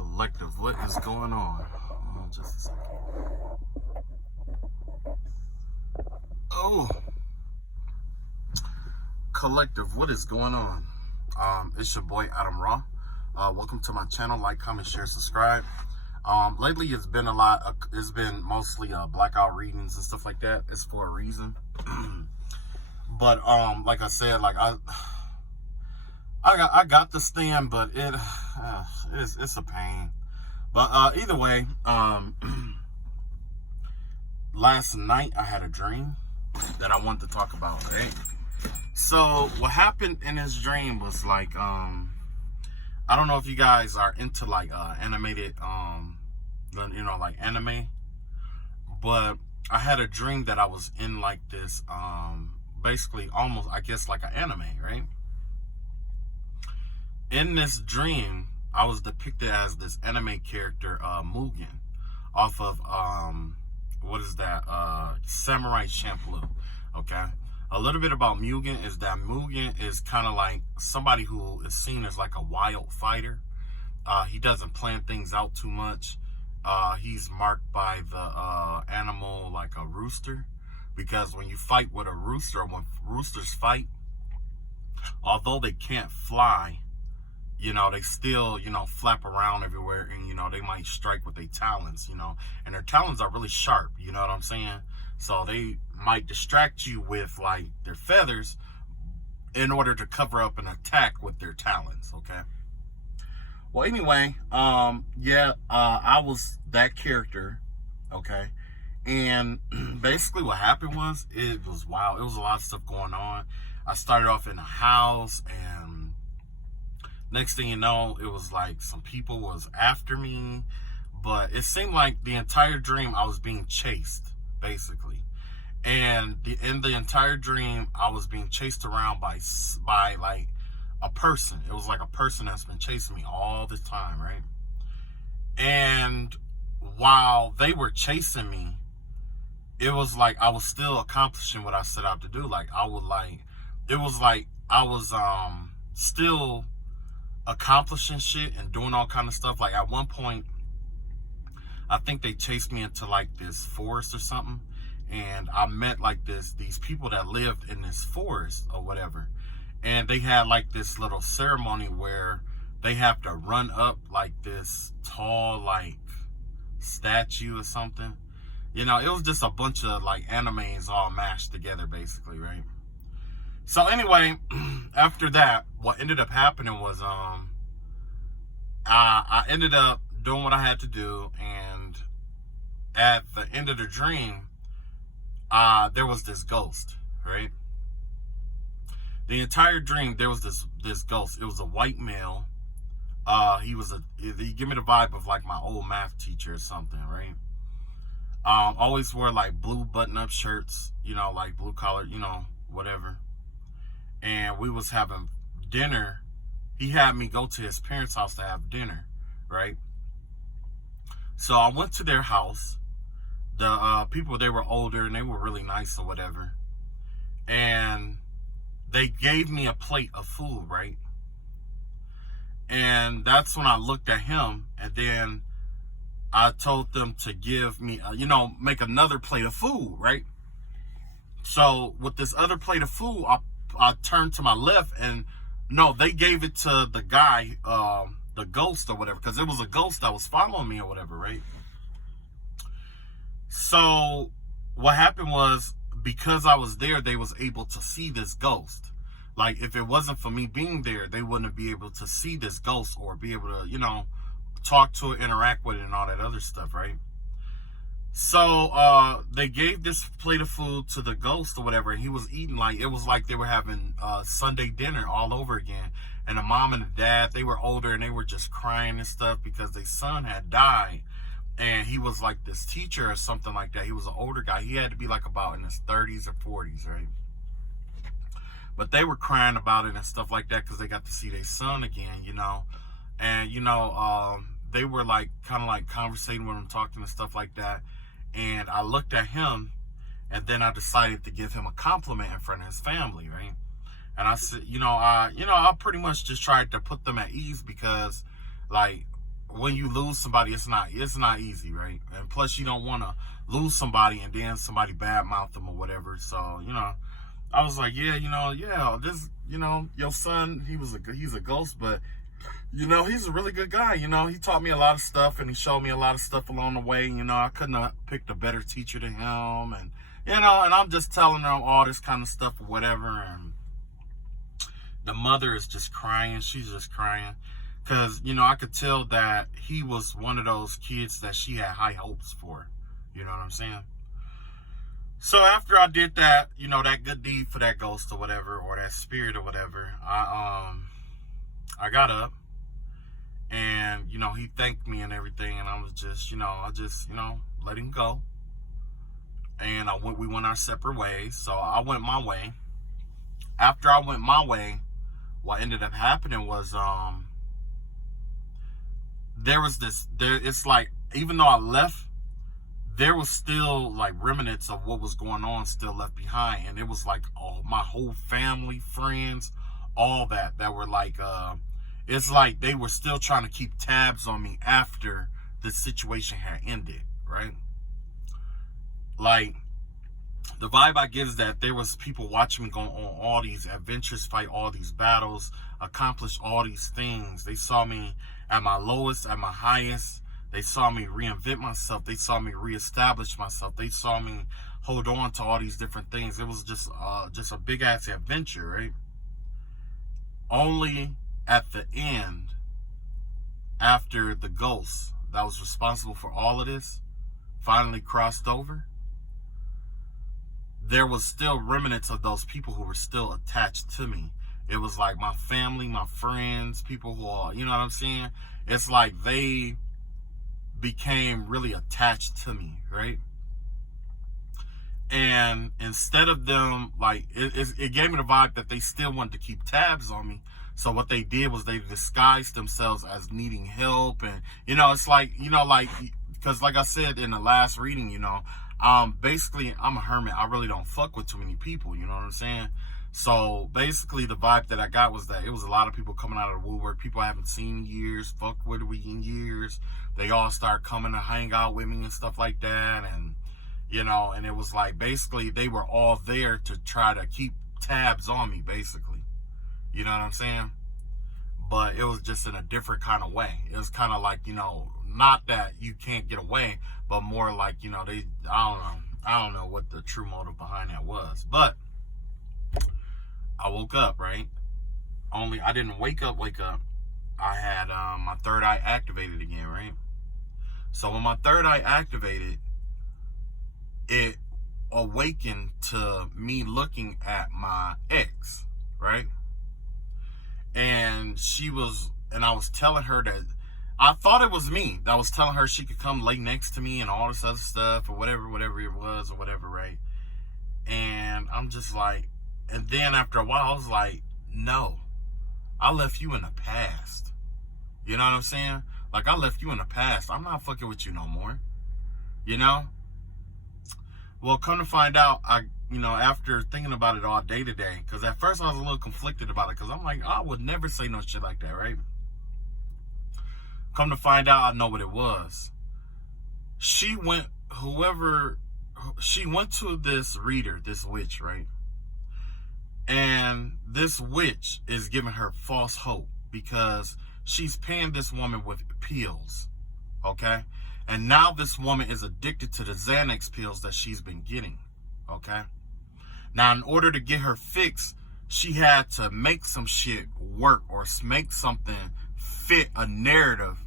Collective, what is going on? Just a second. Oh, Collective, what is going on? It's your boy Adam Raw. Welcome to my channel. Like, comment, share, subscribe. Lately it's been a lot. It's been mostly blackout readings and stuff like that. It's for a reason. But like I said, like I got the stand, but it's a pain. But either way, last night I had a dream that I wanted to talk about, right? So what happened in this dream was like, I don't know if you guys are into like animated, like anime, but I had a dream that I was in like this, basically almost, I guess, like an anime, right? In this dream, I was depicted as this anime character, Mugen, off of, what is that? Samurai Champloo, okay? A little bit about Mugen is that Mugen is kind of like somebody who is seen as like a wild fighter. He doesn't plan things out too much. He's marked by the animal like a rooster, because when you fight with a rooster, when roosters fight, although they can't fly, they still, flap around everywhere, and, they might strike with their talons, and their talons are really sharp, you know what I'm saying? So they might distract you with, like, their feathers in order to cover up an attack with their talons, okay? Well, anyway, I was that character, okay? And basically what happened was, it was wild. It was a lot of stuff going on. I started off in a house, and next thing you know, it was like some people was after me, but it seemed like the entire dream I was being chased, basically. And in the entire dream, I was being chased around by like a person. It was like a person that's been chasing me all this time, right? And while they were chasing me, it was like I was still accomplishing what I set out to do. Like I was still accomplishing shit and doing all kind of stuff. Like at one point, I think they chased me into like this forest or something, and I met like these people that lived in this forest or whatever, and they had like this little ceremony where they have to run up like this tall like statue or something. It was just a bunch of like animes all mashed together, basically, right? So anyway, after that, what ended up happening was I ended up doing what I had to do, and at the end of the dream, there was this ghost, right? The entire dream, there was this ghost. It was a white male. He gave me the vibe of like my old math teacher or something, right? Always wore like blue button-up shirts, like blue collar, whatever. And we was having dinner. He had me go to his parents' house to have dinner, right? So I went to their house. The people, they were older and they were really nice or whatever. And they gave me a plate of food, right? And that's when I looked at him, and then I told them to give me, make another plate of food, right? So with this other plate of food, I turned to my left, and no, they gave it to the guy, the ghost or whatever, because it was a ghost that was following me or whatever, right? So what happened was, because I was there, they was able to see this ghost. Like, if it wasn't for me being there, they wouldn't be able to see this ghost or be able to, talk to it, interact with it, and all that other stuff, right? So they gave this plate of food to the ghost or whatever, and he was eating like, it was like they were having Sunday dinner all over again. And the mom and the dad, they were older, and they were just crying and stuff because their son had died. And he was like this teacher or something like that. He was an older guy. He had to be like about in his 30s or 40s, right? But they were crying about it and stuff like that because they got to see their son again, And, they were like kind of like conversating with him, talking and stuff like that. And I looked at him, and then I decided to give him a compliment in front of his family, right? And I said, I pretty much just tried to put them at ease because, like, when you lose somebody, it's not easy, right? And plus, you don't want to lose somebody and then somebody badmouth them or whatever. So, I was like, yeah, this, your son, he's a ghost, but he's a really good guy. He taught me a lot of stuff and he showed me a lot of stuff along the way. I couldn't have picked a better teacher than him, and and I'm just telling them all this kind of stuff or whatever, and the mother is just crying. She's just crying. Because, I could tell that he was one of those kids that she had high hopes for. You know what I'm saying? So after I did that, that good deed for that ghost or whatever, or that spirit or whatever, I got up and, he thanked me and everything. And I was just, let him go. And we went our separate ways. So I went my way. After I went my way, what ended up happening was, it's like, even though I left, there was still like remnants of what was going on still left behind. And it was like, my whole family, friends, all that were like, it's like they were still trying to keep tabs on me after the situation had ended, right? Like, the vibe I get is that there was people watching me go on all these adventures, fight all these battles, accomplish all these things. They saw me at my lowest, at my highest. They saw me reinvent myself. They saw me reestablish myself. They saw me hold on to all these different things. It was just a big ass adventure, right? Only at the end, after the ghost that was responsible for all of this finally crossed over, there was still remnants of those people who were still attached to me. It was like my family, my friends, people who are, you know what I'm saying? It's like they became really attached to me, right? And instead of them, like, it gave me the vibe that they still wanted to keep tabs on me. So what they did was they disguised themselves as needing help. And, it's like, because like I said in the last reading, basically I'm a hermit. I really don't fuck with too many people, you know what I'm saying? So basically the vibe that I got was that it was a lot of people coming out of the woodwork, people I haven't seen in years, fuck with me in years. They all start coming to hang out with me and stuff like that. And, and it was like, basically they were all there to try to keep tabs on me, basically. You know what I'm saying? But it was just in a different kind of way. It was kind of like, not that you can't get away, but more like, I don't know what the true motive behind that was. But I woke up, right? Only I didn't wake up. I had my third eye activated again, right? So when my third eye activated, it awakened to me looking at my ex, right? And I was telling her that I thought it was me that was telling her she could come lay next to me and all this other stuff or whatever it was or whatever, right? And I'm just like, and then after a while, I was like, no, I left you in the past. You know what I'm saying? Like, I left you in the past. I'm not fucking with you no more. Well, come to find out, after thinking about it all day today, because at first I was a little conflicted about it, because I'm like, I would never say no shit like that, right? Come to find out, I know what it was. She went to this reader, this witch, right? And this witch is giving her false hope because she's paying this woman with pills, okay? And now this woman is addicted to the Xanax pills that she's been getting, okay? Now, in order to get her fixed, she had to make some shit work or make something fit a narrative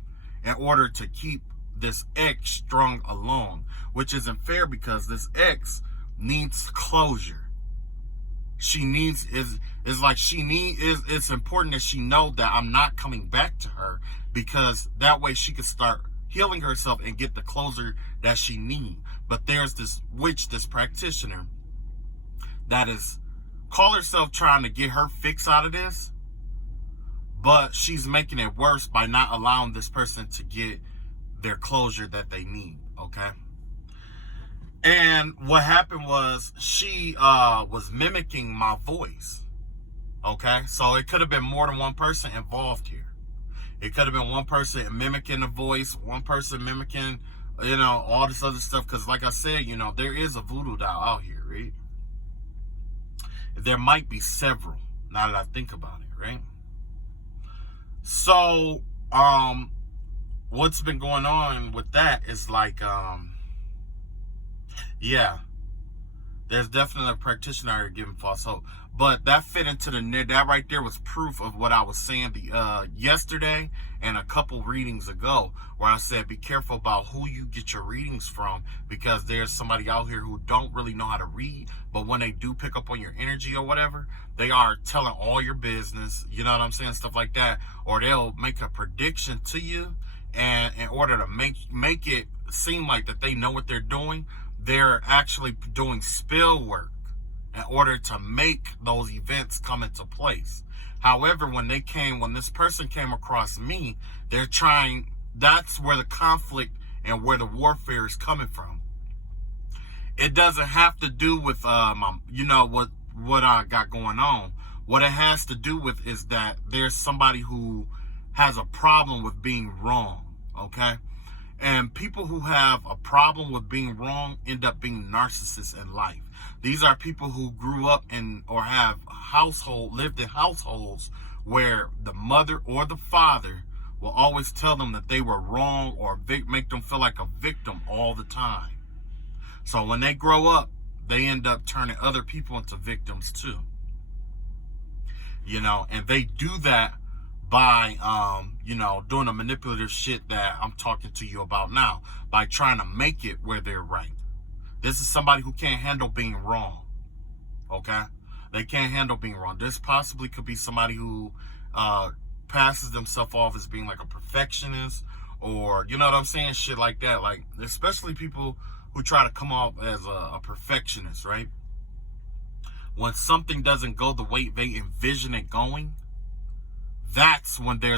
in order to keep this ex strung along, which isn't fair because this ex needs closure. It's important that she know that I'm not coming back to her, because that way she could start healing herself and get the closure that she needs. But there's this witch, this practitioner, that is call herself trying to get her fix out of this, but she's making it worse by not allowing this person to get their closure that they need, okay? And what happened was she was mimicking my voice, okay? So it could have been more than one person involved here. It could have been one person mimicking the voice, one person mimicking, you know, all this other stuff. Because like I said, you know, there is a voodoo doll out here, right? There might be several, now that I think about it, right? So, what's been going on with that is like, yeah, there's definitely a practitioner giving false hope. But that fit into that right there was proof of what I was saying yesterday and a couple readings ago, where I said be careful about who you get your readings from, because there's somebody out here who don't really know how to read, but when they do pick up on your energy or whatever, they are telling all your business, you know what I'm saying, stuff like that, or they'll make a prediction to you, and in order to make it seem like that they know what they're doing, they're actually doing spell work in order to make those events come into place. However, when this person came across me, that's where the conflict and where the warfare is coming from. It doesn't have to do with, what I got going on. What it has to do with is that there's somebody who has a problem with being wrong, okay? And people who have a problem with being wrong end up being narcissists in life. These are people who grew up or have lived in households where the mother or the father will always tell them that they were wrong or make them feel like a victim all the time. So when they grow up, they end up turning other people into victims too. You know, and they do that by, doing the manipulative shit that I'm talking to you about now, by trying to make it where they're right. This is somebody who can't handle being wrong, okay? They can't handle being wrong. This possibly could be somebody who passes themselves off as being like a perfectionist, or, you know what I'm saying, shit like that. Like, especially people who try to come off as a perfectionist, right? When something doesn't go the way they envision it going, that's when they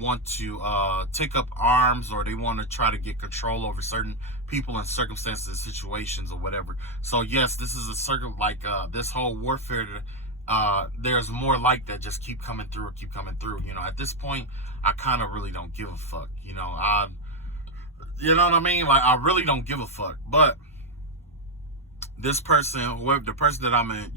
want to take up arms, or they want to try to get control over certain people and circumstances, situations, or whatever. So yes, this is this whole warfare. There's more like that. Just keep coming through. You know, at this point, I kind of really don't give a fuck. You know what I mean? Like, I really don't give a fuck. But this person, the person that I'm in,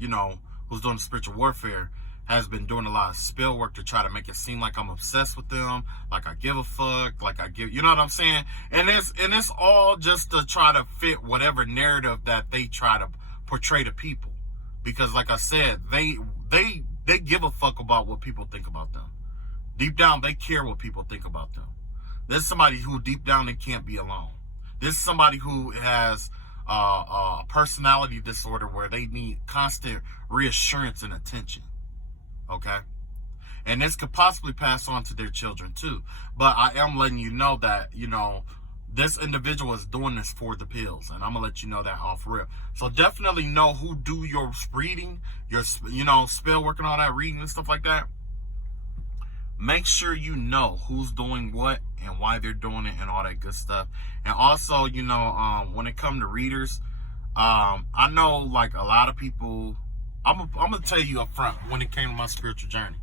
who's doing spiritual warfare, has been doing a lot of spell work to try to make it seem like I'm obsessed with them, like I give a fuck, you know what I'm saying? And it's all just to try to fit whatever narrative that they try to portray to people. Because like I said, they give a fuck about what people think about them. Deep down, they care what people think about them. This is somebody who deep down, they can't be alone. This is somebody who has a personality disorder where they need constant reassurance and attention. Okay? And this could possibly pass on to their children too. But I am letting you know that, this individual is doing this for the pills. And I'm going to let you know that off real. So definitely know who do your reading, your, spell work and all that reading and stuff like that. Make sure you know who's doing what and why they're doing it and all that good stuff. And also, when it comes to readers, I know like a lot of people, I'm going to tell you up front, when it came to my spiritual journey.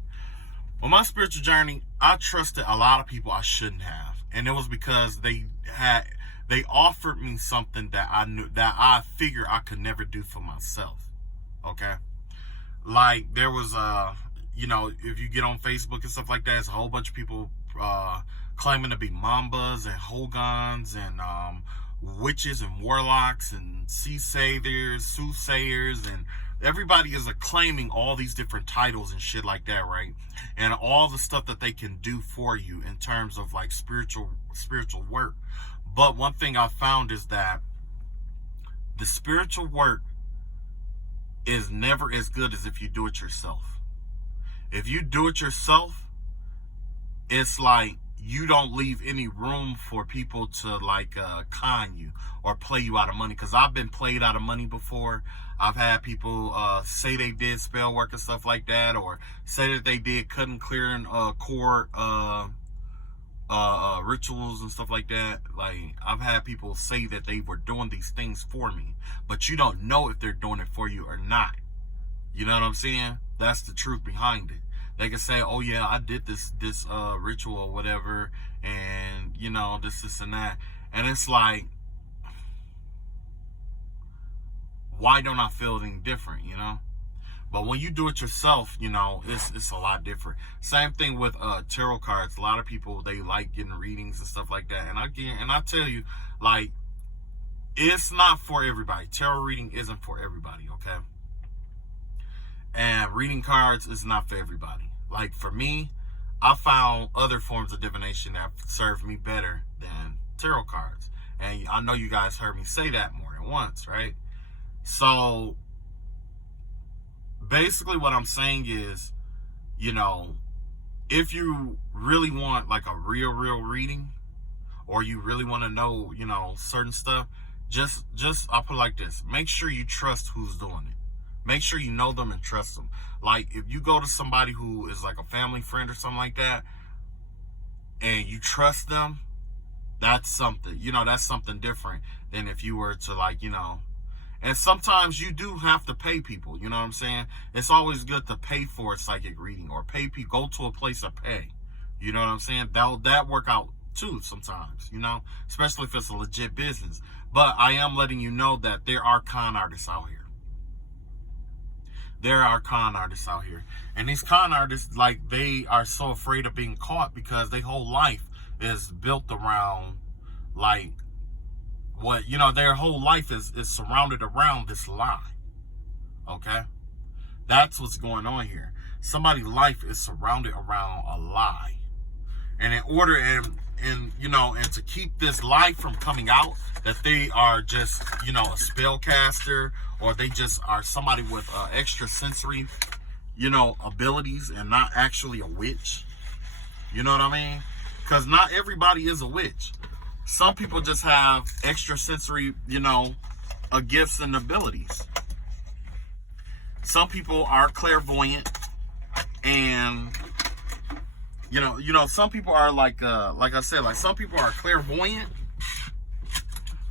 On my spiritual journey, I trusted a lot of people I shouldn't have. And it was because they offered me something that I figured I could never do for myself. Okay? Like, there was if you get on Facebook and stuff like that, it's a whole bunch of people claiming to be mambas and hogans and witches and warlocks and soothsayers, and everybody is claiming all these different titles and shit like that, right? And all the stuff that they can do for you in terms of like spiritual work. But one thing I found is that the spiritual work is never as good as if you do it yourself. If you do it yourself, it's like you don't leave any room for people to con you or play you out of money. Because I've been played out of money before. I've had people say they did spell work and stuff like that, or say that they did cut and clearing cord rituals and stuff like that. Like, I've had people say that they were doing these things for me, but you don't know if they're doing it for you or not. You know what I'm saying? That's the truth behind it. They can say, oh yeah, I did this ritual or whatever, and you know, this and that. And it's like, why don't I feel any different, you know? But when you do it yourself, you know, it's a lot different. Same thing with tarot cards. A lot of people, they like getting readings and stuff like that. And I tell you, like, it's not for everybody. Tarot reading isn't for everybody, okay? And reading cards is not for everybody. Like, for me, I found other forms of divination that served me better than tarot cards. And I know you guys heard me say that more than once, right? So basically what I'm saying is, you know, if you really want like a real reading, or you really want to know, you know, certain stuff, just I'll put it like this: make sure you trust who's doing it. Make sure you know them and trust them. Like, if you go to somebody who is like a family friend or something like that, and you trust them, that's something, you know, that's something different than if you were to, like, you know. And sometimes you do have to pay people, you know what I'm saying? It's always good to pay for a psychic reading, or pay people, go to a place to pay. You know what I'm saying? That work out too sometimes, you know, especially if it's a legit business. But I am letting you know that there are con artists out here. There are con artists out here. And these con artists, like, they are so afraid of being caught because their whole life is built around, like, what, you know, their whole life is surrounded around this lie. Okay? That's what's going on here. Somebody's life is surrounded around a lie. And in order, and you know, and to keep this lie from coming out, that they are just, you know, a spellcaster, or they just are somebody with extra sensory, you know, abilities, and not actually a witch. You know what I mean? Because not everybody is a witch. Some people just have extra sensory, you know, gifts and abilities. Some people are clairvoyant, and you know, some people are like I said, like, some people are clairvoyant,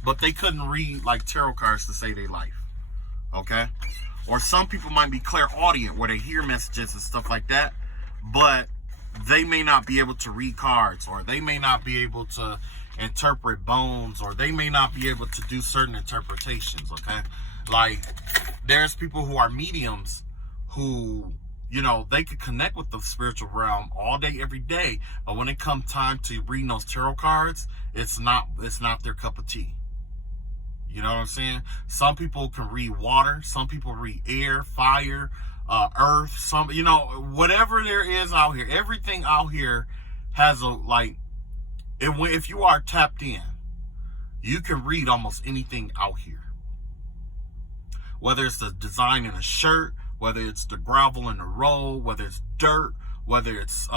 but they couldn't read like tarot cards to save their life. Okay? Or some people might be clairaudient, where they hear messages and stuff like that, but they may not be able to read cards, or they may not be able to interpret bones, or they may not be able to do certain interpretations. Okay? Like, there's people who are mediums who, you know, they could connect with the spiritual realm all day, every day, but when it comes time to read those tarot cards, it's not their cup of tea. You know what I'm saying? Some people can read water, some people read air, fire, earth, some, you know, whatever there is out here. Everything out here has a, like, if you are tapped in, you can read almost anything out here. Whether it's the design in a shirt, whether it's the gravel in the road, whether it's dirt, whether it's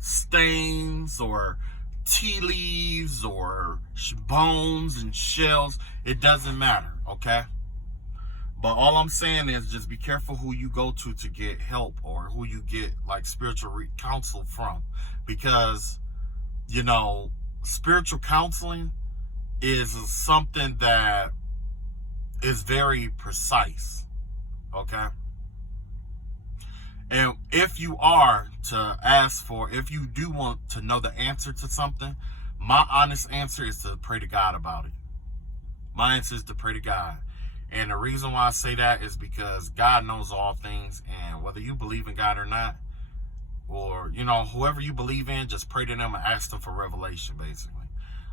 stains, or tea leaves, or bones and shells, it doesn't matter, okay? But all I'm saying is, just be careful who you go to get help, or who you get, like, spiritual counsel from. Because, you know, spiritual counseling is something that is very precise. Okay? And if you are to ask for, if you do want to know the answer to something, my honest answer is to pray to God about it. My answer is to pray to God. And the reason why I say that is because God knows all things, and whether you believe in God or not, or, you know, whoever you believe in, just pray to them and ask them for revelation, basically.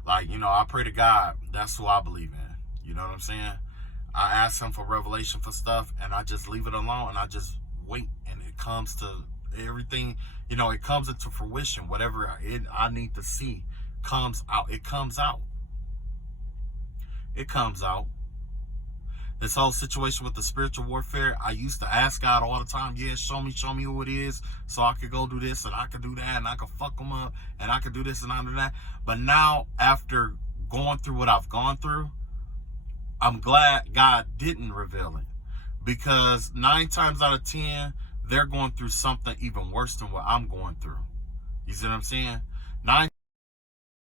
Like, you know, I pray to God. That's who I believe in. You know what I'm saying? I ask him for revelation for stuff, and I just leave it alone, and I just wait, and it comes to everything, you know, it comes into fruition. Whatever I need to see comes out. It comes out. It comes out. This whole situation with the spiritual warfare, I used to ask God all the time, yeah, show me who it is, so I could go do this, and I could do that, and I could fuck them up, and I could do this, and I do that. But now, after going through what I've gone through, I'm glad God didn't reveal it, because 9 times out of 10, they're going through something even worse than what I'm going through. You see what I'm saying? 9